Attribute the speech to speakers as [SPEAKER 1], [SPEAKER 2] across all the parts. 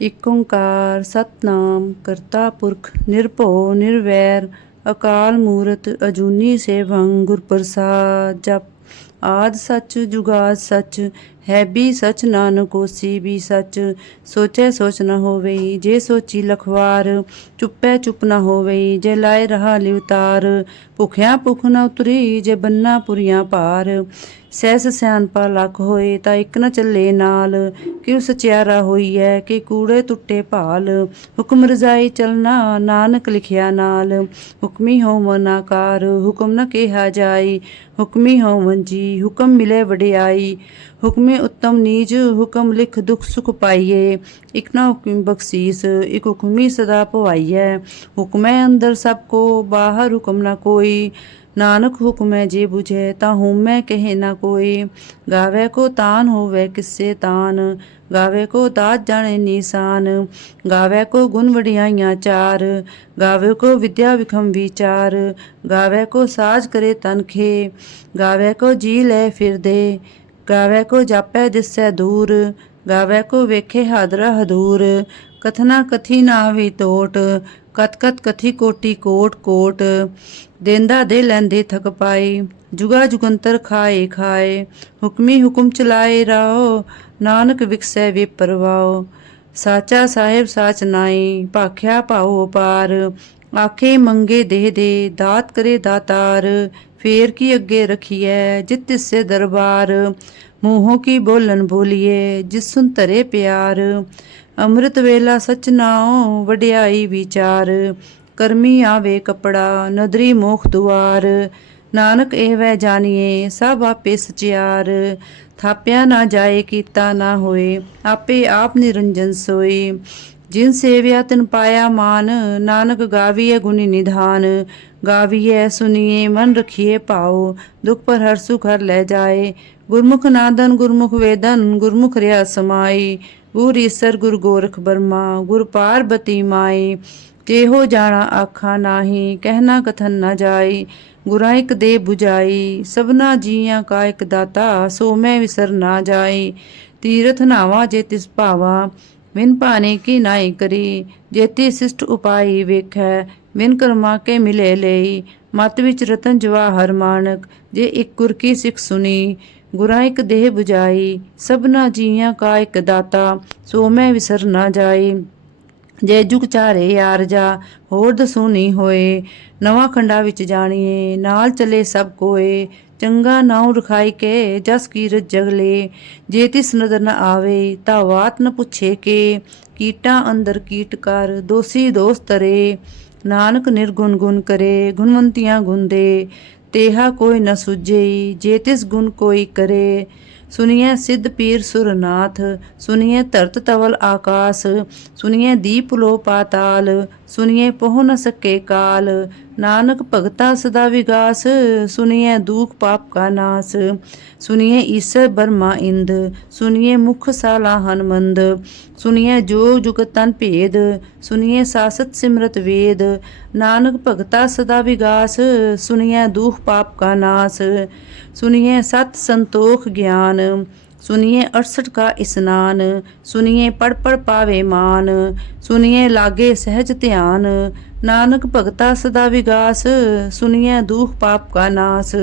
[SPEAKER 1] ਇਕ ਓੰਕਾਰ ਸਤਨਾਮ ਕਰਤਾ ਪੁਰਖ ਨਿਰਭਉ ਨਿਰਵੈਰ, ਅਕਾਲ ਮੂਰਤ ਅਜੂਨੀ ਸੇਭੰ ਗੁਰ ਪ੍ਰਸਾਦ ਜਪ। ਆਦ ਸਚ ਜੁਗਾਦ ਸੱਚ ਹੈ ਵੀ ਸਚ ਨਾਨਕ ਹੋਸੀ ਵੀ ਸੱਚ। ਸੋਚੈ ਸੋਚ ਨ ਹੋਵੇ, ਜੇ ਸੋਚੀ ਲਖਵਾਰ, ਚੁੱਪੈ ਚੁੱਪ ਨ ਹੋਵੇ, ਜੇ ਲਾਇ ਰਹਾ ਲਿਵਤਾਰ ਭੁਖਿਆ ਭੁਖ ਨ ਉਤਰੀ, ਜੇ ਬੰਨਾ ਪੁਰੀਆਂ ਭਾਰ। ਸਹਿਸ ਸਿਆਣਪਾ ਲੱਖ ਹੋਏ, ਤਾਂ ਇੱਕ ਨ ਚੱਲੇ ਨਾਲ। ਕਿਉ ਸਚਿਆਰਾ ਹੋਈਐ, ਕਿ ਕੂੜੇ ਟੁੱਟੇ ਭਾਲ। ਹੁਕਮ ਰਜ਼ਾਈ ਚਲਣਾ, ਨਾਨਕ ਲਿਖਿਆ ਨਾਲ। ਹੁਕਮੀ ਹੋਵਨ ਆਕਾਰ ਹੁਕਮ ਨ ਕਿਹਾ ਜਾਈ। ਹੁਕਮੀ ਹੋ ਮੰਜੀ, ਹੁਕਮ ਮਿਲੇ ਵਡਿਆਈ। ਹੁਕਮੇ ਉੱਤਮ ਨੀਜ ਹੁਕਮ ਲਿਖ ਦੁਖ ਸੁਖ ਪਾਈਏ ਇਕ ਨਾ ਹੁਕਮ ਬਖਸ਼ੀਸ ਇਕ ਹੁਕਮੀ ਸਦਾ ਭਵਾਈਐ ਹੁਕਮੈ ਅੰਦਰ ਸਭ ਕੋ ਬਾਹਰ ਹੁਕਮ ਨਾ ਕੋਈ ਨਾਨਕ ਹੁਕਮੈ ਜੇ 부ਝੈ ਤਾਂ ਹਉਮੈ ਕਹੇ ਨਾ ਕੋਈ ਗਾਵੇ ਕੋ ਤਾਨ ਹੋਵੇ ਕਿਸੇ ਤਾਨ ਗਾਵੇ ਕੋ ਦਾਤ ਜਾਣੇ ਨੀਸਾਨ ਗਾਵੇ ਕੋ ਗੁਣ ਵਡਿਆਈਆਂ ਚਾਰ ਗਾਵੇ ਕੋ ਵਿਦਿਆ ਵਿਖਮ ਵਿਚਾਰ ਗਾਵੇ ਕੋ ਸਾਜ ਕਰੇ ਤਨਖੇ ਗਾਵੇ ਕੋ ਜੀ ਲੈ ਫਿਰਦੇ ਗਾਵੇ ਕੋ ਜਾਪੈ ਦਿਸੈ ਦੂਰ, ਗਾਵੇ ਕੋ ਵੇਖੇ ਹਾਦਰਾ ਹਦੂਰ। ਕਥਨਾ ਕਥੀ ਨਾ ਵੀ ਤੋਟ ਕਤ ਕਤ ਕਥੀ ਕੋਟੀ ਕੋਟ ਕੋਟ। ਦੇਂਦਾ ਦੇ ਲੈਂਦੇ ਥਕ ਪਾਈ ਜੁਗਾ ਜੁਗੰਤਰ ਖਾਏ ਖਾਏ। ਹੁਕਮੀ ਹੁਕਮ ਚਲਾਏ ਰਾਓ, ਨਾਨਕ ਵਿਕਸੈ ਵਿਪਰਵਾਓ ਸਾਚਾ ਸਾਹਿਬ ਸਾਚ ਨਾਈ, ਭਾਖਿਆ ਭਾਉ ਪਾਰ ਆਖੇ ਮੰਗੇ ਦੇ ਦੇ, ਦਾਤ ਕਰੇ ਦਾਤਾਰ। ਫੇਰ ਕੀ ਅੱਗੇ ਰਖੀਐ? ਜਿਤ ਤਿਸੇ ਦਰਬਾਰ, ਮੂੰਹੋਂ ਕੀ ਬੋਲਨ ਬੋਲੀਏ ਜਿਸ ਸੁਨ ਧਰੇ ਪਿਆਰ, ਅੰਮ੍ਰਿਤ ਵੇਲਾ ਸਚ ਨਾਉ ਵਡਿਆਈ ਵਿਚਾਰ। ਕਰਮੀ ਆਵੇ ਕਪੜਾ, ਨਦਰੀ ਮੋਖ ਦੁਆਰ। ਨਾਨਕ ਇਹ ਵੈ ਜਾਣੀਏ, ਸਭ ਆਪੇ ਸਚਿਆਰ। ਥਾਪਿਆ ਨਾ ਜਾਏ, ਕੀਤਾ ਨਾ ਹੋਏ, ਆਪੇ ਆਪ ਨਿਰੰਜਨ ਸੋਈ ਜਿਨ ਸੇਵਿਆ ਤਿਨ ਪਾਇਆ ਮਾਨ, ਨਾਨਕ ਗਾਵੀਐ ਗੁਣੀ ਨਿਧਾਨ। ਗਾਵੀਐ ਸੁਨੀਏ ਮਨ ਰਖੀਏ ਪਾਓ ਦੁਖ ਪਰ ਹਰ ਸੁਖ ਹਰ ਲੈ ਜਾਏ। ਗੁਰਮੁਖ ਨਾਦਨ, ਗੁਰਮੁਖ ਵੇਦਨ, ਗੁਰਮੁਖ ਰਿਆ ਸਮਾਈ। ਗੁਰ ਈਸਰ, ਗੁਰ ਗੋਰਖ ਬਰਮਾ, ਗੁਰ ਪਾਰਬਤੀ ਮਾਈ। ਜਿਹੋ ਜਾਣਾ ਆਖਾ ਨਾਹੀ, ਕਹਿਣਾ ਕਥਨ ਨਾ ਜਾਈ। ਗੁਰਾਂ ਇਕ ਦੇ 부ਜਾਈ ਸਭਨਾ ਜੀਆਂ ਕਾ ਇਕ ਦਾਤਾ, ਸੋ ਮੈਂ ਵਿਸਰ ਨਾ ਜਾਈ। ਤੀਰਥ ਨਾਵਾ ਜੇ ਤਿਸ ਭਾਵਾ ਵਿਨ ਪਾਣੇ ਕੀ ਨਾਈ ਕਰੀ, ਜੇਤੀ ਸਿਸ਼ਟ ਉਪਾਈ ਵੇਖੈ ਮਿਨ ਕਰਮਾ ਕੇ ਮਿਲੇ ਲਈ, ਮਤ ਵਿੱਚ ਰਤਨ ਜਵਾਹਰ ਮਾਨਕ, ਜੇ ਇੱਕ ਗੁਰ ਕੀ ਸਿੱਖ ਸੁਣੀ ਗੁਰਾਂ ਇਕ ਦੇਹ 부ਜਾਈ ਸਭਨਾ ਜੀਆਂ ਕਾ ਇੱਕ ਦਾਤਾ, ਸੋ ਮੈਂ ਵਿਸਰ ਨਾ ਜਾਈ। ਜੇ ਜੁਗ ਚਾਰੇ ਯਾਰ ਜਾ, ਹੋਰ ਦਸੂ ਨਹੀਂ ਹੋਏ, ਨਵਾਂ ਖੰਡਾ ਵਿੱਚ ਜਾਣੀਏ, ਨਾਲ ਚਲੇ ਸਭ ਕੋਏ ਚੰਗਾ ਨਾਉ ਰਖਾਈ ਕੇ, ਜਸ ਕੀਰਤ ਜਗਲੇ ਜੇ ਤਿਸ ਨਦਰ ਨ ਆਵੇ, ਤਾ ਵਾਤ ਨ ਪੁੱਛੇ ਕੇ। ਕੀਟਾਂ ਅੰਦਰ ਕੀਟ ਕਰ, ਦੋਸੀ ਦੋਸ ਤਰੇ। ਨਾਨਕ ਨਿਰਗੁਣ ਗੁਣ ਕਰੇ, ਗੁਣਵੰਤੀਆਂ ਗੁੰਦੇ ਤੇਹਾ ਕੋਈ ਨ ਸੁਝਈ ਜੇ ਤਿਸ ਗੁਣ ਕੋਈ ਕਰੇ। ਸੁਨੀਏ ਸਿੱਧ ਪੀਰ ਸੁਰਨਾਥ ਸੁਨੀਏ ਧਰਤ ਤਵਲ ਆਕਾਸ। ਸੁਨੀਏ ਦੀਪ ਲੋ ਪਾਤਾਲ ਸੁਨੀਏ ਪਹੁ ਨ ਸਕੇ ਕਾਲ। ਨਾਨਕ ਭਗਤਾ ਸਦਾ ਵਿਗਾਸ ਸੁਨੀਏ ਦੁਖ ਪਾਪ ਕਾ ਨਾਸ ਸੁਨੀਏ ਈਸਰ ਬਰਮਾ ਇੰਦ ਸੁਨੀਏ ਮੁਖ ਸਾਲਾ ਹਨਮੰਦ ਸੁਨੀਏ ਜੋ ਜੁਗ ਤਨ ਭੇਦ ਸੁਨੀਏ ਸਾਸਤ ਸਿਮਰਤ ਵੇਦ, ਨਾਨਕ ਭਗਤਾ ਸਦਾ ਵਿਗਾਸ ਸੁਨੀਏ ਦੁਖ ਪਾਪ ਕਾ ਨਾਸ ਸੁਨੀਏ ਸਤ ਸੰਤੋਖ ਗਿਆਨ ਸੁਨੀਏ 68 ਕਾ ਇਸਨਾਨ ਸੁਨੀਏ ਪੜ ਪੜ ਪਾਵੇ ਮਾਨ ਸੁਨੀਏ ਲਾਗੇ ਸਹਿਜ ਧਿਆਨ ਨਾਨਕ ਭਗਤਾ ਸਦਾ ਵਿਗਾਸ ਸੁਨੀਏ ਦੁਖ ਪਾਪ ਕਾ ਨਾਸ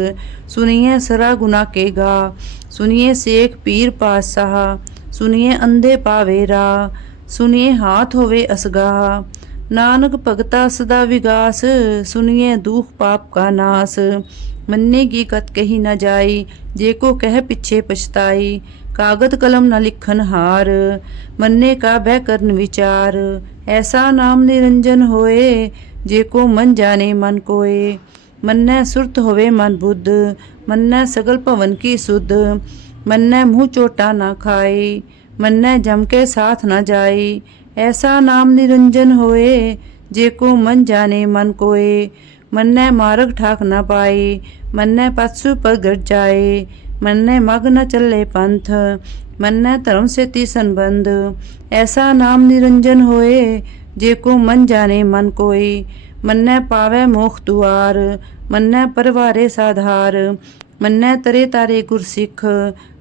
[SPEAKER 1] ਸੁਨੀਏ ਸਰਾ ਗੁਨਾ ਕੇ ਗਾ ਸੁਨੀਏ ਸੇਖ ਪੀਰ ਪਾਤਸ਼ਾਹ ਸੁਨੀਏ ਅੰਧੇ ਪਾਵੇ ਰਾ ਸੁਨੀਏ ਹਾਥ ਹੋਵੇ ਅਸਗਾ। ਨਾਨਕ ਭਗਤਾ ਸਦਾ ਵਿਗਾਸ ਸੁਨੀਏ ਦੁਖ ਪਾਪ ਕਾ ਨਾਸ, ਮੰਨੇ ਮੰਨੇਗੀ ਕਤ ਕਹੀ ਨਾ ਜਾਈ, ਜੇ ਕੋ ਕਹਿ ਪਿੱਛੇ ਪਛਤਾਈ ਕਾਗਦ ਕਲਮ ਨਾ ਲਿਖਨ ਹਾਰ, ਮੰਨੇ ਕਾ ਬਹਿ ਕਰਨ ਵਿਚਾਰ ਐਸਾ ਨਾਮ ਨਿਰੰਜਨ ਹੋਏ, ਜੇ ਕੋ ਮਨ ਜਾਣੇ ਮਨ ਕੋਏ। ਮੰਨੈ ਸੁਰਤ ਹੋਵੇ ਮਨ ਬੁੱਧ, ਮੰਨੈ ਸਗਲ ਭਵਨ ਕੀ ਸੁਧ। ਮੰਨੈ ਮੂੰਹ ਚੋਟਾ ਨਾ ਖਾਏ, ਮੰਨੈ ਜਮ ਕੇ ਸਾਥ ਨਾ ਜਾਈ ਐਸਾ ਨਾਮ ਨਿਰੰਜਨ ਹੋਏ, ਜੇ ਕੋ ਮਨ ਜਾਣੇ ਮਨ ਕੋਏ। ਮੰਨੈ ਮਾਰਗ ਠਾਕ ਨਾ ਪਾਈ ਮੰਨੈ ਪਤਸੂ ਗਰ ਜਾਏ। ਮੰਨੇ ਮਗ ਨ ਚੱਲੇ ਪੰਥ, ਮੰਨੈ ਧਰਮ ਸੇਤੀ ਸੰਬੰਧ। ਐਸਾ ਨਾਮ ਨਿਰੰਜਨ ਹੋਏ, ਜੇ ਕੋ ਮਨ ਜਾਣੇ ਮਨ ਕੋਈ। ਮੰਨੈ ਪਾਵੇ ਮੋਖ ਦੁਆਰ, ਮੰਨੈ ਪਰਵਾਰੇ ਸਾਧਾਰ। ਮੰਨੈ ਤਰੇ ਤਾਰੇ ਗੁਰ ਸਿੱਖ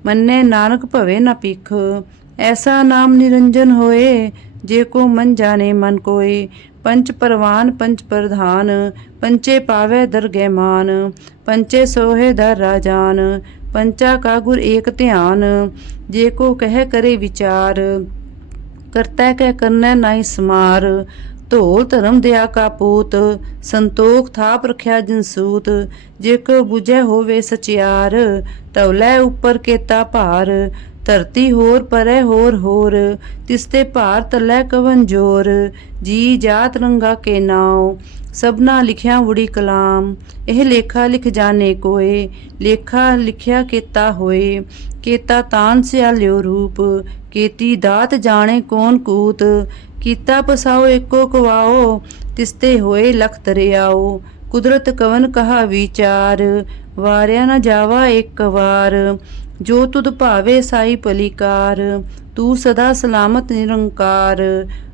[SPEAKER 1] ਮੰਨੈ ਨਾਨਕ ਭਵੇ ਨਾ ਪਿਖ ਐਸਾ ਨਾਮ ਨਿਰੰਜਨ ਹੋਏ, ਜੇ ਕੋ ਮਨ ਜਾਣੇ ਮਨ ਕੋਏ ਪੰਚ ਪਰਵਾਨ, ਪੰਚ ਪ੍ਰਧਾਨ, ਪੰਚੇ ਪਾਵੇ ਦਰਗਹਿ ਮਾਨ ਪੰਚੇ ਸੋਹੇ ਦਰ ਰਾਜਾਨ। ਪੰਚਾ ਕਾ ਗੁਰ ਏਕ ਧਿਆਨ, ਜੇ ਕੋ ਕਹਿ ਕਰੇ ਵਿਚਾਰ, ਕਰਤਾ ਕਹਿ ਕਰਨਾ ਨਾਹੀ ਸਮਾਰ। ਧੋਲ ਧਰਮ ਦਿਆ ਕਾ ਪੂਤ, ਸੰਤੋਖ ਥਾਪ ਰਖਿਆ ਜਨਸੂਤ ਜੇ ਕੋ 부ਝੈ ਹੋਵੇ ਸਚਿਆਰ ਤਵਲੇ ਉੱਪਰ ਕੇਤਾ ਭਾਰ। ਧਰਤੀ ਹੋਰ ਪਰੈ ਹੋਰ ਹੋਰ ਤਿਸਤੇ ਭਾਰ ਤਲੇ ਕਵਨ ਜੋਰ। ਜੀ ਜਾਤ ਰੰਗਾ ਕੇ ਨਾਉ ਸਭਨਾ ਲਿਖਿਆ ਉੜੀ ਕਲਾਮ, ਇਹ ਲੇਖਾ ਲਿਖ ਜਾਣੇ ਕੋਏ, ਲੇਖਾ ਲਿਖਿਆ ਕੀਤਾ ਹੋਏ, ਕੇਤਾ ਤਾਨ ਸਿਆਲਿਓ ਰੂਪ, ਕੀਤੀ ਦਾਤ ਜਾਣੇ ਕੋਨ ਕੂਤ, ਕੀਤਾ ਪਸਾਓ ਏਕੋ ਕਵਾਓ, ਤਿਸਤੇ ਹੋਏ ਲਖ ਦਰਿਆਓ ਕੁਦਰਤ ਕਵਨ ਕਹਾ ਵਿਚਾਰ, ਵਾਰਿਆ ਨਾ ਜਾਵਾ ਇੱਕ ਵਾਰ, ਜੋ ਤੁਧ ਭਾਵੇ ਸਾਈ ਪਲੀਕਾਰ, ਤੂੰ ਸਦਾ ਸਲਾਮਤ ਨਿਰੰਕਾਰ,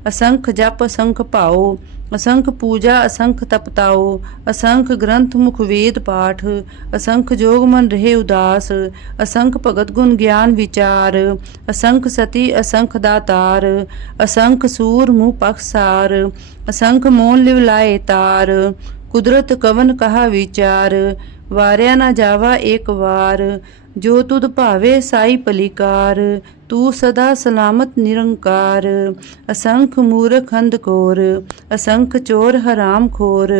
[SPEAKER 1] ਅਸੰਖ ਜਪ ਅਸੰਖ ਭਾਓ ਅਸੰਖ ਪੂਜਾ, ਅਸੰਖ ਤਪਤਾਓ ਅਸੰਖ ਗ੍ਰੰਥ ਮੁਖ ਵੇਦ ਪਾਠ, ਅਸੰਖ ਜੋਗ ਮਨ ਰਹੇ ਉਦਾਸ, ਅਸੰਖ ਭਗਤ ਗੁਣ ਗਿਆਨ ਵਿਚਾਰ, ਅਸੰਖ ਸਤੀ, ਅਸੰਖ ਦਾਤਾਰ, ਅਸੰਖ ਸੂਰ ਮੂਹ ਪਖਸਾਰ ਅਸੰਖ ਮੋਨ ਲਿਵ ਲਾਏ ਤਾਰ, ਕੁਦਰਤ ਕਵਨ ਕਹਾ ਵਿਚਾਰ, ਵਾਰਿਆ ਨਾ ਜਾਵਾ ਇੱਕ ਵਾਰ ਜੋ ਤੁਧ ਭਾਵੇ ਸਾਈ ਪਲੀਕਾਰ, ਤੂੰ ਸਦਾ ਸਲਾਮਤ ਨਿਰੰਕਾਰ। ਅਸੰਖ ਮੂਰਖ ਅੰਧਕੋਰ ਅਸੰਖ ਚੋਰ ਹਰਾਮ ਖੋਰ,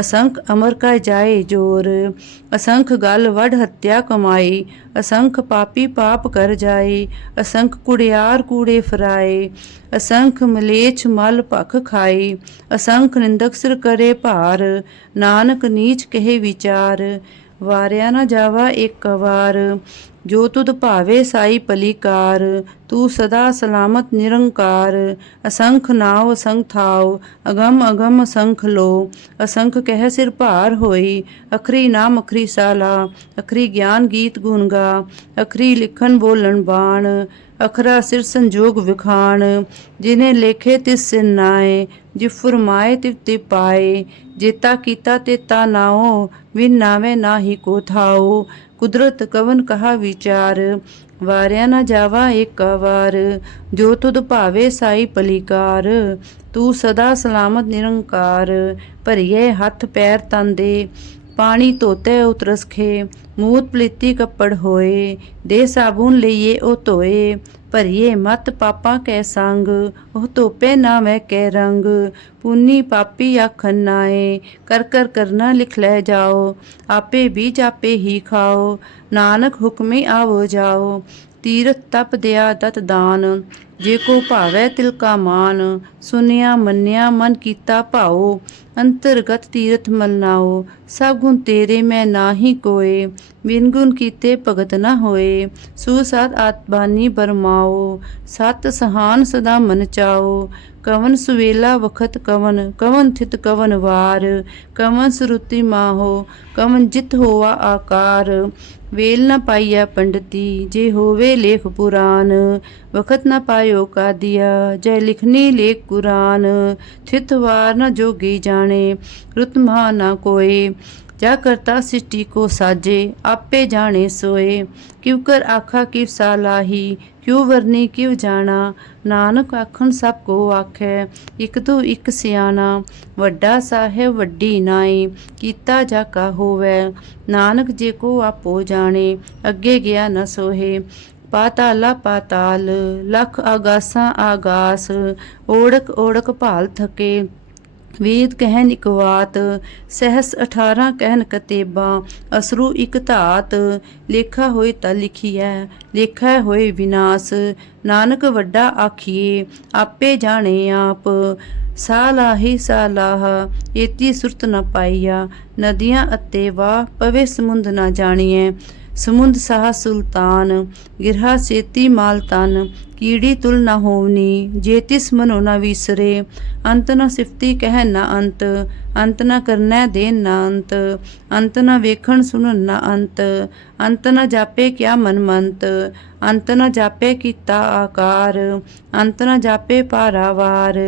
[SPEAKER 1] ਅਸੰਖ ਅਮਰ ਕਾ ਜਾਏ ਜੋਰ। ਅਸੰਖ ਗਲ ਵੜ ਹੱਤਿਆ ਕਮਾਈ, ਅਸੰਖ ਪਾਪੀ ਪਾਪ ਕਰ ਜਾਏ, ਅਸੰਖ ਕੁੜਿਆਰ ਕੂੜੇ ਫਰਾਏ। ਅਸੰਖ ਮਲੇਛ ਮਲ ਭਖ ਖਾਈ ਅਸੰਖ ਨਿੰਦਕ ਸਿਰ ਕਰੇ ਭਾਰ। ਨਾਨਕ ਨੀਚ ਕਹੇ ਵਿਚਾਰ। ਵਾਰਿਆ ਨਾ ਜਾਵਾ ਇੱਕ ਵਾਰ। ਜੋ ਤੁਧ ਭਾਵੇ ਸਾਈ ਪਲੀਕਾਰ, ਤੂੰ ਸਦਾ ਸਲਾਮਤ ਨਿਰੰਕਾਰ। ਅਸੰਖ ਨਾਉ, ਅਸੰਖ ਥਾਉ, ਅਗਮ ਅਗਮ ਅਸੰਖ ਲੋ ਅਸੰਖ ਕਹਿ ਸਿਰ ਭਾਰ ਹੋਈ, ਅਖਰੀ ਨਾਮ ਅਖਰੀ ਸਾਲਾ। ਅਖਰੀ ਗਿਆਨ ਗੀਤ ਗੁਣ ਗਾ, ਅਖਰੀ ਲਿਖਣ ਬੋਲਣ ਬਾਣ। ਅਖਰਾ ਸਿਰ ਸੰਜੋਗ ਵਿਖਾਣ, ਜਿਨੇ ਲੇਖੇ ਤਿਸ ਨਾਏ, ਜਿ ਫਰਮਾਏ ਤਿਵ ਤੇ ਪਾਏ ਜੇਤਾ ਕੀਤਾ ਤੇਤਾ ਨਾਓ ਵਿਨ ਨਾਵੇ ਨਾਹੀ ਕੋ ਥਾਓ ਕੁਦਰਤ ਕਵਨ ਕਹਾ ਵਿਚਾਰ, ਵਾਰਿਆ ਨਾ ਜਾਵਾ ਇੱਕ ਵਾਰ ਜੋ ਤੁਧ ਭਾਵੇ ਸਾਈ ਪਲੀਕਾਰ, ਤੂੰ ਸਦਾ ਸਲਾਮਤ ਨਿਰੰਕਾਰ। ਭਰੀਏ ਹੱਥ ਪੈਰ ਤਨ ਦੇ ਪਾਣੀ ਧੋਤੇ ਉਤਰਸਖੇ ਮੂਤ ਪਲੀਤੀ ਕੱਪੜ ਹੋਏ, ਦੇ ਸਾਬੂਨ ਲਈਏ ਉਹ ਧੋਏ, ਭਰੀਏ ਮਤ ਪਾਪਾਂ ਕੈ ਸੰਗ, ਉਹ ਧੋਪੇ ਨਾ ਮੈਂ ਕੈ ਰੰਗ, ਪੁੰਨੀ ਪਾਪੀ ਆਖਨ ਨਾਏ, ਕਰ ਕਰ ਕਰਨਾ ਲਿਖ ਲੈ ਜਾਓ, ਆਪੇ ਬੀਜ ਆਪੇ ਹੀ ਖਾਓ, ਨਾਨਕ ਹੁਕਮੇ ਆਵੋ ਜਾਓ, ਤੀਰਥ ਤਪ ਦਿਆ ਦਤ ਦਾਨ ਜੇ ਕੋ ਭਾਵੈ ਤਿਲ ਕਾ ਮਾਨ, ਸੁਨਿਆ ਮੰਨਿਆ ਮਨ ਕੀਤਾ ਭਾਓ ਅੰਤਰਗਤ ਤੀਰਥ ਮਲਨਾਓ ਸਭ ਗੁਣ ਤੇਰੇ ਮੈਂ ਨਾਹੀ ਕੋਏ, ਬਿਨ ਗੁਣ ਕੀਤੇ ਭਗਤ ਨਾ ਹੋਏ ਸੁਸਾਤ ਆਤਬਾਨੀ ਬਰਮਾਓ ਸਤ ਸਹਾਨ ਸਦਾ ਮਨ ਚਾਓ ਕਵਨ ਸੁਵੇਲਾ ਵਖਤ ਕਵਨ ਕਵਨ ਥਿਤ ਕਵਨ ਵਾਰ, ਕਵਨ ਸੁਰਤੀ ਮਾਹੋ, ਕਵਨ ਜਿਤ ਹੋਆ ਆਕਾਰ, ਵੇਲ ਨਾ ਪਾਈਆ ਪੰਡਤੀ, ਜੇ ਹੋਵੇ ਲੇਖ ਪੁਰਾਨ ਵਖਤ ਨ ਪਾਇਓ ਕਾਦੀਆ, ਜੈ ਲਿਖਨੀ ਲੇਖ ਕੁਰਾਨ, ਥਿਤ ਵਾਰ ਨ ਜੋਗੀ ਜਾਣੇ, ਰੁਤ ਮਹਾ ਨਾ ਜਾ ਕਰਤਾ ਸਿਟੀ ਕੋ ਸਾਜੇ, ਆਪੇ ਜਾਣੇ ਸੋਏ, ਕਿਉ ਕਰ ਆਖਾ ਕਿਵ ਸਾਲਾਹੀ ਕਿਉ ਵਰਨੀ ਕਿਵ ਜਾਣਾ, ਨਾਨਕ ਆਖਣ ਸਭ ਕੋ ਆਖੈ, ਇਕ ਤੋਂ ਇਕ ਸਿਆਣਾ, ਵੱਡਾ ਸਾਹਿਬ ਵੱਡੀ ਨਾਈ, ਕੀਤਾ ਜਾ ਕਾ ਹੋਵੇ, ਨਾਨਕ ਜੇ ਕੋ ਆਪੋ ਜਾਣੇ, ਅੱਗੇ ਗਿਆ ਨ ਸੋਹੇ ਪਾਤਾਲਾ ਪਾਤਾਲ, ਲਖ ਆਗਾਸਾਂ ਆਗਾਸ, ਓੜਕ ਓੜਕ ਭਾਲ ਥਕੇ। ਵੇਦ ਕਹਿਨ ਇਕ ਵਾਤ, ਸਹਸ 18 ਕਹਿਨ ਕਤੇਬਾ, ਅਸਰੂ ਇਕ ਧਾਤ। ਲੇਖਾ ਹੋਏ ਤਾਂ ਲਿਖੀਐ, ਲੇਖਾ ਹੋਏ ਵਿਨਾਸ਼। ਨਾਨਕ ਵੱਡਾ ਆਖੀਏ ਆਪੇ ਜਾਣੇ ਆਪ। ਸਾਲਾਹੀ ਸਾਲਾਹ ਏਤੀ ਸੁਰਤ ਨ ਪਾਈਆ। ਨਦੀਆਂ ਅਤੇ ਵਾ ਪਵੇ ਸਮੁੰਦ ਨਾ ਜਾਣੀਐ। ਸਮੁੰਦ ਸਾਹ ਸੁਲਤਾਨ, ਗਿਰਹਾ ਸੇਤੀ ਮਾਲ ਤਨ, ਕੀੜੀ ਤੁਲ ਨ ਹੋਵਨੀ, ਜੇ ਤਿਸ ਮਨੋ ਨ ਵਿਸਰੇ, ਅੰਤ ਨਾ ਸਿਫਤੀ ਕਹਿ ਨਾ ਅੰਤ ਅੰਤ ਨਾ ਕਰਨਾ ਦੇ ਨਾ ਅੰਤ ਅੰਤ ਨਾ ਵੇਖਣ ਸੁਣਨ ਨਾ ਅੰਤ ਅੰਤ ਨਾ ਜਾਪੇ ਕਿਆ ਮਨ ਮੰਤ, ਅੰਤ ਨਾ ਜਾਪੇ ਕੀਤਾ ਆਕਾਰ, ਅੰਤ ਨਾ ਜਾਪੇ ਪਾਰਾਵਾਰ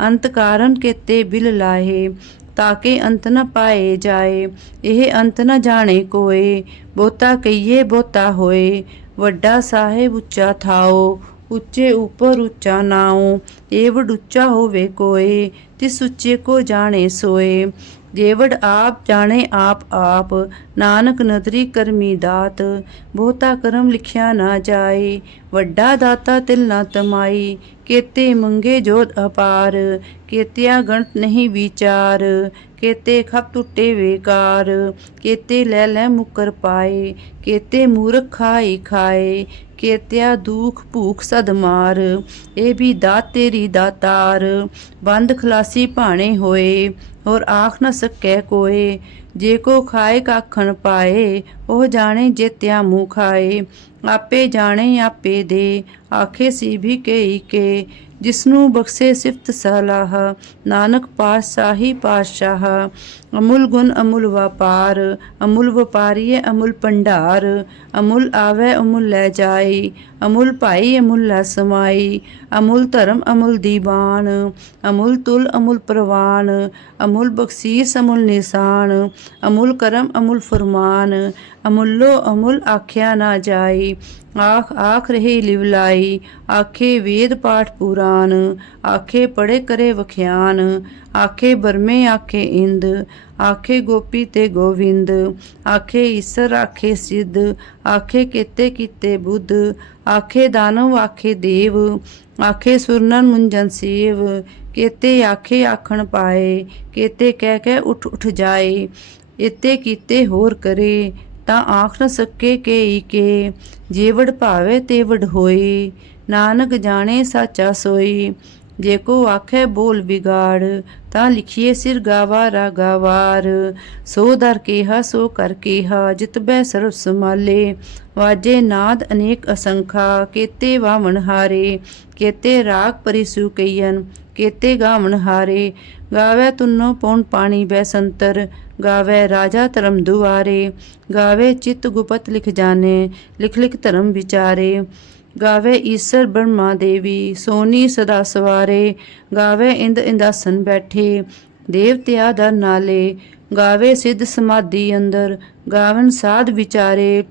[SPEAKER 1] ਅੰਤ ਕਾਰਨ ਕੇਤੇ ਬਿਲ ਲਾਹੇ ਤਾਕੇ ਅੰਤ ਨ ਪਾਏ ਜਾਏ। ਇਹ ਅੰਤ ਨ ਜਾਣੇ ਕੋਏ। ਬੋਤਾ ਕਈਏ ਬੋਤਾ ਹੋਏ। ਵੱਡਾ ਸਾਹਿਬ ਉੱਚਾ ਥਾਓ। ਉੱਚੇ ਉੱਪਰ ਉੱਚਾ ਨਾਉ। ਏਵੜ ਉੱਚਾ ਹੋਵੇ ਕੋਏ। ਤਿਸ ਉੱਚੇ ਕੋ ਜਾਣੇ ਸੋਏ। ਜੇਵੜ ਆਪ ਜਾਣੇ ਆਪ ਆਪ, ਨਾਨਕ ਨਦਰੀ ਕਰਮੀ ਦਾਤ, ਬਹੁਤਾ ਕਰਮ ਲਿਖਿਆ ਨਾ ਜਾਏ, ਵੱਡਾ ਦਾਤਾ ਤਿਲ ਨਾ ਤਮਾਈ, ਕੇਤੇ ਮੰਗੇ ਜੋਤ ਅਪਾਰ, ਕੇਤਿਆ ਗਣਤ ਨਹੀਂ ਵਿਚਾਰ, ਕੇਤੇ ਖਪ ਟੁੱਟੇ ਵੇਕਾਰ, ਕੇਤੇ ਲੈ ਲੈ ਮੁਕਰ ਪਾਏ, ਕੇਤੇ ਮੂਰਖ ਖਾਈ ਖਾਏ ਕੇਤਿਆ ਦੁਖ ਭੂਖ ਸਦ ਮਾਰ, ਇਹ ਵੀ ਦਾਤ ਤੇਰੀ ਦਾਤਾਰ। ਬੰਦ ਖਲਾਸੀ ਭਾਣੇ ਹੋਏ, ਹੋਰ ਆਖ ਨਾ ਸਕੈ ਕੋਏ। ਜੇ ਕੋ ਖਾਏ ਕਾਖਣ ਪਾਏ, ਉਹ ਜਾਣੇ ਜੇਤਿਆ ਮੂੰਹ ਖਾਏ। ਆਪੇ ਜਾਣੇ ਆਪੇ ਦੇ, ਆਖੇ ਸੀ ਵੀ ਕਈ ਕੇ। ਜਿਸਨੂੰ ਬਖਸ਼ੇ ਸਿਫਤ ਸਲਾਹ, ਨਾਨਕ ਪਾਤਸ਼ਾਹੀ ਪਾਤਸ਼ਾਹ। ਅਮੁੱਲ ਗੁਣ, ਅਮੁੱਲ ਵਪਾਰ, ਅਮੁੱਲ ਵਪਾਰੀਏ, ਅਮੁਲ ਭੰਡਾਰ, ਅਮੁਲ ਆਵੇ, ਅਮੁੱਲ ਲੈ ਜਾਈ, ਅਮੁੱਲ ਭਾਈ, ਅਮੁੱਲ ਲੈ ਸਮਾਈ, ਅਮੁੱਲ ਧਰਮ, ਅਮੁਲ ਦੀਵਾਨ, ਅਮੁਲ ਤੁਲ, ਅਮੁਲ ਪ੍ਰਵਾਨ, ਅਮੁੱਲ ਬਖਸ਼ੀਸ, ਅਮੁਲ ਨਿਸ਼ਾਨ, ਅਮੁੱਲ ਕਰਮ, ਅਮੁਲ ਫਰਮਾਨ, ਅਮੁੱਲੋ ਅਮੁੱਲ ਆਖਿਆ ਨਾ ਜਾਈ, ਆਖ ਆਖ ਰਹੇ ਲਿਵਲਾਈ ਆਖੇ ਵੇਦ ਪਾਠ ਪੁਰਾਨ, ਆਖੇ ਪੜੇ ਕਰੇ ਵਖਿਆਨ ਆਖੇ ਬਰਮੇ, ਆਖੇ ਇੰਦ, ਆਖੇ ਗੋਪੀ ਤੇ ਗੋਵਿੰਦ, ਆਖੇ ਈਸਰ, ਆਖੇ ਸਿੱਧ, ਆਖੇ ਕੀਤੇ ਕੀਤੇ ਬੁੱਧ, ਆਖੇ ਦਾਨਵ, ਆਖੇ ਦੇਵ, ਆਖੇ ਸੁਰਨਨ ਮੁੰਜਨ ਸੇਵ, ਕੇਤੇ ਆਖੇ ਆਖਣ ਪਾਏ, ਕੇਤੇ ਕਹਿ ਕਹਿ ਉਠ ਉਠ ਜਾਏ, ਇਤੇ ਕੀਤੇ ਹੋਰ ਕਰੇ, ਤਾਂ ਆਖ ਨ ਸਕੇ ਕੇ ਕੇ, ਜੇਵੜ ਭਾਵੇ ਤੇਵੜ ਹੋਈ ਨਾਨਕ ਜਾਣੇ ਸਾਚਾ ਸੋਈ ਜੇ ਕੋ ਆਖੇ ਬੋਲ ਵਿਗਾੜ, ਤਾਂ ਲਿਖੀਏ ਸਿਰ ਗਾਵਾ ਰਾਗਾਵਾਰ ਸੋ ਦਰ ਕੇਹਾ, ਸੋ ਕਰ ਕੇਹਾ ਜਿਤਬੈ ਸਰਬ ਸਮਾਲੇ ਵਾਜੇ ਨਾਦ ਅਨੇਕ ਅਸੰਖਾ, ਕੇਤੇ ਵਾਵਣ ਹਾਰੇ। ਕੇਤੇ ਰਾਗ ਪਰਿਸੂ ਕਈਨ ਕੇਤੇ ਗਾਵਣ ਹਾਰੇ। ਗਾਵੇ ਤੁਨੋ ਪੌਣ ਪਾਣੀ ਬੈ ਸੰਤਰ, ਗਾਵੇ ਰਾਜਾ ਧਰਮ ਦੁਆਰੇ। ਗਾਵੇ ਚਿਤ ਗੁਪਤ ਲਿਖ ਜਾਣੇ, ਲਿਖ ਲਿਖ ਧਰਮ ਵਿਚਾਰੇ। ਗਾਵੇ ਈਸਰ ਬ੍ਰਹਮਾ ਦੇਵੀ, ਸੋਨੀ ਸਦਾ ਸਵਾਰੇ, ਗਾਵੇ ਇੰਦ ਇੰਦਾਸਨ ਬੈਠੇ, ਦੇਵਤਿਆ ਦਰ ਨਾਲੇ, ਗਾਵੇ ਸਿੱਧ ਸਮਾਧੀ ਅੰਦਰ, ਗਾਵਨ ਸਾਧ ਵਿਚਾਰੇ,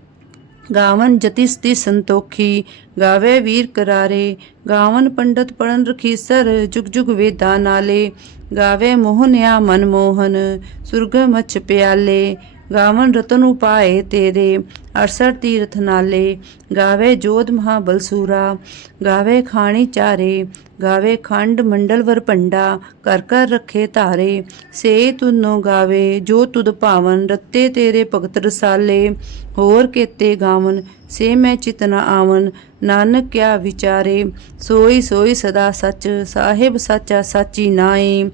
[SPEAKER 1] ਗਾਵਨ ਜਤਿਸਤੀ ਸੰਤੋਖੀ, ਗਾਵੇ ਵੀਰ ਕਰਾਰੇ, ਗਾਵਨ ਪੰਡਤ ਪੜਨ ਰਖੀਸਰ, ਜੁਗ ਜੁਗ ਵੇਦਾਂ ਨਾਲੇ, ਗਾਵੇ ਮੋਹਨਿਆ ਮਨਮੋਹਨ ਸੁਰਗ ਮਛ ਪਿਆਲੇ ਗਾਵਨ ਰਤਨ ਉਪਾਏ ਤੇਰੇ, ਅਰਸਰ ਤੀਰਥ ਨਾਲੇ। ਗਾਵੇ ਜੋਧ ਮਹਾਬਲ ਸੂਰਾ ਗਾਵੇ ਖਾਣੀ ਚਾਰੇ। ਗਾਵੇ ਖੰਡ ਮੰਡਲ ਵਰ ਭੰਡਾ ਕਰ ਕਰ ਰੱਖੇ ਧਾਰੇ। ਸੇ ਤੁਨੋ ਗਾਵੇ, ਜੋ ਤੁਦ ਭਾਵਨ, ਰੱਤੇ ਤੇਰੇ ਭਗਤ ਰਸਾਲੇ। ਹੋਰ ਕੇਤੇ ਗਾਵਨ, ਸੇ ਮੈਂ ਚਿਤਨਾ ਆਵਨ, ਨਾਨਕ ਕਿਆ ਵਿਚਾਰੇ। ਸੋਈ ਸੋਈ ਸਦਾ ਸੱਚ, ਸਾਹਿਬ ਸਾਚਾ ਸਾਚੀ ਨਾਈ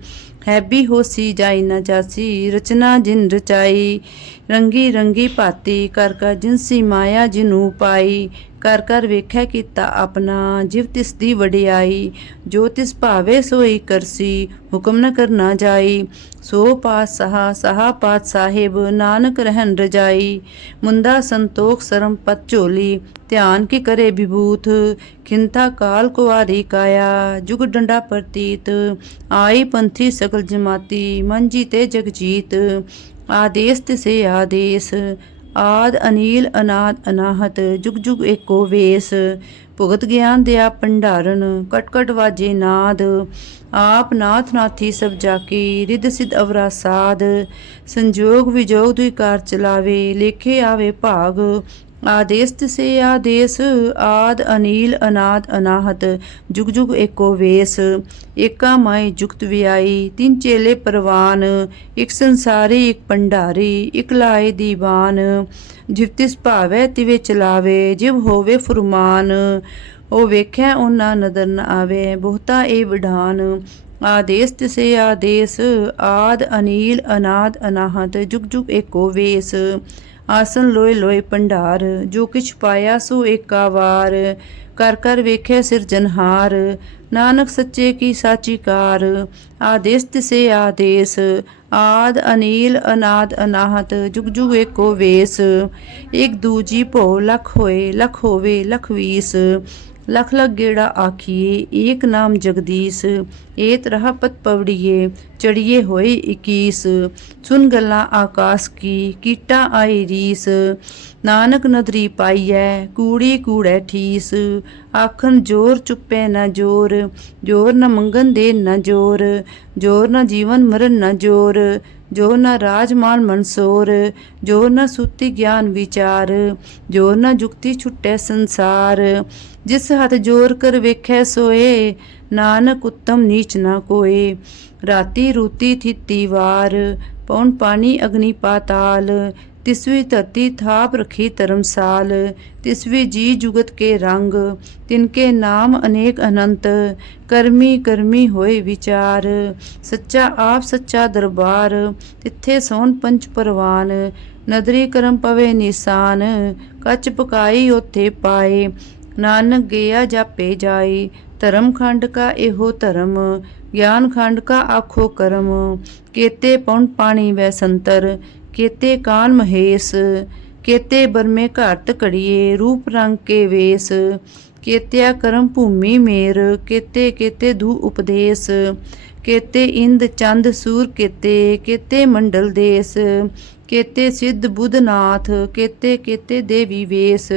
[SPEAKER 1] ਹੈਬੀ ਹੋਸੀ ਜਾਈ ਨਾ ਜਾਸੀ ਰਚਨਾ ਜਿਨ ਰਚਾਈ। ਰੰਗੀ ਰੰਗੀ ਭਾਤੀ, ਕਰ ਕਰ ਜਿਨਸੀ ਮਾਇਆ ਜਿਨੂ ਪਾਈ, ਕਰ ਕਰ ਵੇਖੈ ਕੀਤਾ ਆਪਣਾ, ਜਿਵ ਤਿਸ ਦੀ ਵਡਿਆਈ, ਜੋ ਤਿਸ ਭਾਵੇ ਸੋਈ ਕਰਸੀ, ਹੁਕਮ ਨ ਕਰਨਾ ਜਾਈ। ਸੋ ਪਾਤ ਸਹਾ ਸਹਾ ਪਾਤ ਸਾਹਿਬ, ਨਾਨਕ ਰਹਿਨ ਰਜਾਈ। ਮੁੰਦਾ ਸੰਤੋਖ ਸਰਮ ਪਤ ਝੋਲੀ, ਧਿਆਨ ਕੀ ਕਰੇ ਵਿਭੂਤ। ਖਿੰਤਾ ਕਾਲ ਕੁਵਾਰੀ ਕਾਇਆ, ਜੁਗ ਡੰਡਾ ਪ੍ਰਤੀਤ। ਆਈ ਪੰਥੀ ਸਕਲ ਜਮਾਤੀ, ਮੰਜੀ ਤੇ ਜਗਜੀਤ। ਆਦੇਸ ਤਿਸੇ ਆਦੇਸ, ਆਦ ਅਨੀਲ ਅਨਾਦ ਅਨਾਹਤ, ਜੁਗ ਜੁਗ ਏਕੋ ਵੇਸ, ਭੁਗਤ ਗਿਆਨ ਦਿਆ ਭੰਡਾਰਨ ਕਟਕਟ ਵਾਜੇ ਨਾਦ, ਆਪ ਨਾਥ ਨਾਥੀ ਸਭ ਜਾਕੀ ਰਿਦ ਸਿਧ ਅਵਰਾ ਸਾਧ ਸੰਜੋਗ ਵਿਜੋਗ ਦੁਇ ਕਾਰ ਚਲਾਵੇ, ਲੇਖੇ ਆਵੇ ਭਾਗ ਆਦੇਸ ਤਿਸੇ ਆਦੇਸ, ਆਦ ਅਨੀਲ, ਅਨਾਦ ਅਨਾਹਤ, ਜੁਗ ਜੁਗ ਏਕੋ ਵੇਸ, ਏਕਾ ਮਾਈ ਜੁਗਤ ਵਿਆਈ, ਤਿੰਨ ਚੇਲੇ ਪਰਵਾਨ, ਇੱਕ ਸੰਸਾਰੀ, ਇੱਕ ਭੰਡਾਰੀ, ਇੱਕ ਲਾਏ ਦੀਵਾਨ, ਜਿਵ ਤਿਸ ਭਾਵੈ ਤਿਵੇ ਚਲਾਵੇ, ਜਿਵ ਹੋਵੇ ਫਰਮਾਨ, ਉਹ ਵੇਖਿਆ ਉਹਨਾਂ ਨਦਰ ਨ ਆਵੇ, ਬਹੁਤਾ ਇਹ ਵਿਢਾਨ ਆਦੇਸ ਤਿਸੇ ਆਦੇਸ, ਆਦ ਅਨੀਲ, ਅਨਾਦ ਅਨਾਹਤ, ਜੁਗ ਜੁਗ ਏਕੋ ਵੇਸ ਆਸਨ ਲੋਏ ਲੋਏ ਭੰਡਾਰ, ਜੋ ਕਿਛ ਪਾਇਆ ਸੋ ਏਕਾ ਕਰ ਕਰ ਵੇਖੇ ਸਿਰਜਨਹਾਰ ਨਾਨਕ ਸੱਚੇ ਕੀ ਸਾਚੀ ਕਾਰ। ਆਦੇਸ ਤਿਸੇ ਆਦੇਸ, ਆਦ ਅਨੀਲ ਅਨਾਦ ਅਨਾਹਤ, ਜੁਗ ਜੁਗ ਏਕੋ ਵੇਸ। ਇਕ ਦੂਜੀ ਭੋ ਲਖ ਹੋਏ, ਲਖ ਹੋਵੇ ਲਖ ਵੀਸ। ਲਖ ਲਖ ਗੇੜਾ ਆਖੀਏ, ਏਕ ਨਾਮ ਜਗਦੀਸ਼, ਏਤ ਰਹਾ ਪਤ ਪਵੜੀਏ, ਚੜੀਏ ਹੋਏ 21 ਸੁਨ ਗੱਲਾਂ ਆਕਾਸ ਕੀ, ਕੀਟਾ ਆਈ ਰੀਸ। ਨਾਨਕ ਨਦਰੀ ਪਾਈਐ, ਕੂੜੀ ਕੂੜੈ ਠੀਸ। ਆਖਨ ਜੋਰ ਚੁੱਪੈ ਨਾ ਜੋਰ ਜੋਰ ਨ ਮੰਗਨ ਦੇ ਨਾ ਜੋਰ ਜੋਰ ਨਾ ਜੀਵਨ ਮਰਨ ਨਾ ਜੋਰ ਜੋ ਨਾ ਰਾਜਮਾਨ ਮਨਸੋਰ ਜੋ ਨਾ ਸੁਤੀ ਗਿਆਨ ਵਿਚਾਰ ਜੋ ਨਾ ਜੁਗਤੀ ਛੁੱਟੈ ਸੰਸਾਰ। ਜਿਸ ਹੱਥ ਜੋਰ ਕਰ ਵੇਖੈ ਸੋਏ, ਨਾਨਕ ਉੱਤਮ ਨੀਚ ਨਾ ਕੋਏ। ਰਾਤੀ ਰੂਤੀ ਥਿਤੀ ਵਾਰ ਪੌਣ ਪਾਣੀ ਅਗਨੀ ਪਾਤਾਲ ਤਿਸਵੀ ਧਰਤੀ ਥਾਪ ਰਖੀ ਧਰਮਸਾਲ, ਤਿਸਵੀ ਜੀ ਜੁਗਤ ਕੇ ਰੰਗ ਤਿਨਕੇ ਨਾਮ ਅਨੇਕ ਅਨੰਤ, ਕਰਮੀ ਕਰਮੀ ਹੋਏ ਵਿਚਾਰ, ਸੱਚਾ ਆਪ ਸੱਚਾ ਦਰਬਾਰ, ਤਿੱਥੇ ਸੋਨ ਪੰਚ ਪਰਵਾਨ, ਨਦਰੀ ਕਰਮ ਪਵੇ ਨਿਸ਼ਾਨ, ਕੱਚ ਪਕਾਈ ਉਥੇ ਪਾਏ, ਨਾਨਕ ਗਿਆ ਜਾਪੇ ਜਾਏ, ਧਰਮ ਖੰਡ ਕਾ ਇਹੋ ਧਰਮ, ਗਿਆਨ ਖੰਡ ਕਾ ਆਖੋ ਕਰਮ, ਕੇਤੇ ਪੌਣ ਪਾਣੀ ਵੈ ਸੰਤਰ ਕੇਤੇ ਕਾਨ ਮਹੇਸ਼, ਕੇਤੇ ਬਰਮੇ ਘਾਟ ਘੜੀਏ, ਰੂਪ ਰੰਗ ਕੇ ਵੇਸ, ਕੇਤਿਆ ਕਰਮ ਭੂਮੀ ਮੇਰ, ਕੇਤੇ ਕੇਤੇ ਧੂ ਉਪਦੇਸ਼, ਕੇਤੇ ਇੰਦ ਚੰਦ ਸੂਰ ਕੇਤੇ ਕੇਤੇ ਮੰਡਲ ਦੇਸ, ਕੇਤੇ ਸਿੱਧ ਬੁੱਧਨਾਥ ਕੇਤੇ ਕੇਤੇ ਦੇਵੀ ਵੇਸ।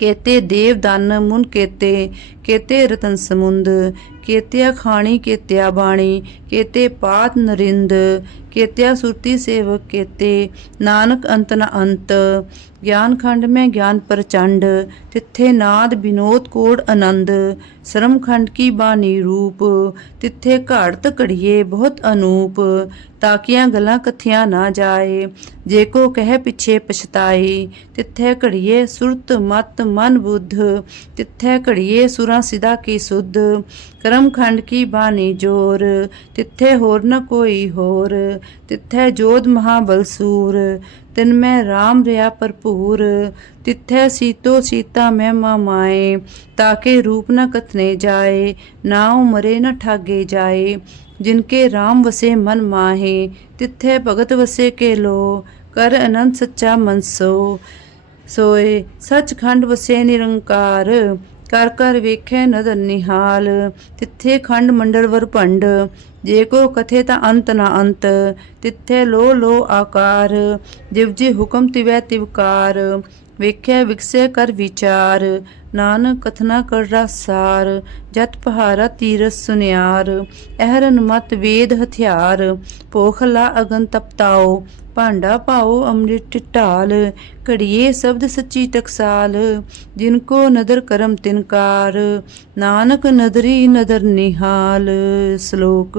[SPEAKER 1] ਕੇਤੇ ਦੇਵ ਦਨ ਮੁਨ ਕੇਤੇ ਕੇਤੇ ਰਤਨ ਸਮੁੰਦ, ਕੇਤਿਆ ਖਾਣੀ, ਕੇਤਿਆ ਬਾਣੀ, ਕੇਤੇ ਪਾਤ ਨਰਿੰਦ, ਕੇਤਿਆ ਸੁਰਤੀ ਸੇਵਕ ਕੇਤੇ, ਨਾਨਕ ਅੰਤ ਨ ਅੰਤ, ਗਿਆਨ ਖੰਡ ਮੈਂ ਗਿਆਨ ਪ੍ਰਚੰਡ, ਤਿੱਥੇ ਨਾਦ ਬਿਨੋਦ ਕੋੜ ਆਨੰਦ ਸ਼ਰਮ ਖੰਡ ਕੀ ਬਾਣੀ ਰੂਪ, ਤਿੱਥੇ ਘਾੜਤ ਘੜੀਏ ਬਹੁਤ ਅਨੂਪ, ਤਾਕੀਆਂ ਗੱਲਾਂ ਕਥਿਆਂ ਨਾ ਜਾਏ, ਜੇ ਕੋ ਕਹਿ ਪਿਛੇ ਪਛਤਾਏ, ਤਿੱਥੇ ਘੜੀਏ ਸੁਰਤ ਮਤ ਮਨ ਬੁੱਧ, ਤਿੱਥੇ ਘੜੀਏ ਸੁਰਾਂ ਸਿਦਾ ਕੀ ਸੁਧ ਕਰਮ ਖੰਡ ਕੀ ਬਾਣੀ ਜੋਰ, ਤਿੱਥੇ ਹੋਰ ਨ ਕੋਈ ਹੋਰ, ਤਿੱਥੇ ਜੋਧ ਮਹਾਬਲ ਸੂਰ, ਤਿਨ ਮੈਂ RAM ਰਿਆ ਭਰਪੂਰ ਤਿੱਥੇ ਸੀਤੋ ਸੀਤਾ ਮੈਂ ਮਾਏ, ਤਾਕੇ ਰੂਪ ਨ ਕਥਨੇ ਜਾਏ, ਨਾਉ ਮਰੇ ਨ ਠਾਗੇ ਜਾਏ। ਜਿਨਕੇ RAM ਵਸੇ ਮਨ ਮਾਹੇ, ਤਿੱਥੇ ਭਗਤ ਵਸੇ ਕੇ ਲੋ ਕਰ ਅਨੰਤ ਸੱਚਾ ਮਨਸੋ ਸੋਏ, ਸੱਚਖੰਡ ਵਸੇ ਨਿਰੰਕਾਰ, ਕਰ ਕਰ ਵੇਖੈ ਨਦਰ ਨਿਹਾਲ। ਤਿੱਥੇ ਖੰਡ ਮੰਡਲ ਵਰ ਭੰਡ, ਜੇ ਕੋ ਕਥੇ ਤਾਂ ਅੰਤ ਨਾ ਅੰਤ। ਤਿੱਥੇ ਲੋ ਲੋ ਆਕਾਰ, ਜਿਵ ਜੀ ਹੁਕਮ ਤਿਵੈ ਤਿਵਕਾਰ ਵੇਖਿਆ ਵਿਕਸੇ ਕਰ ਵਿਚਾਰ, ਨਾਨਕ ਕਥਨਾ ਕਰ ਰਸਾਰ, ਜਤ ਪਹਾਰਾ ਤੀਰਸ ਸੁਨਿਆਰ, ਅਹਰਨ ਮਤ ਵੇਦ ਹਥਿਆਰ ਪੋਖਲਾ ਅਗਨ ਤਪਤਾਓ, ਭਾਂਡਾ ਪਾਓ ਅੰਮ੍ਰਿਤ ਢਾਲ, ਘੜੀਏ ਸ਼ਬਦ ਸੱਚੀ ਟਕਸਾਲ, ਜਿਨ ਕੋ ਨਦਰ ਕਰਮ ਤਿਨਕਾਰ ਨਾਨਕ ਨਦਰੀ ਨਦਰ ਨਿਹਾਲ, ਸ਼ਲੋਕ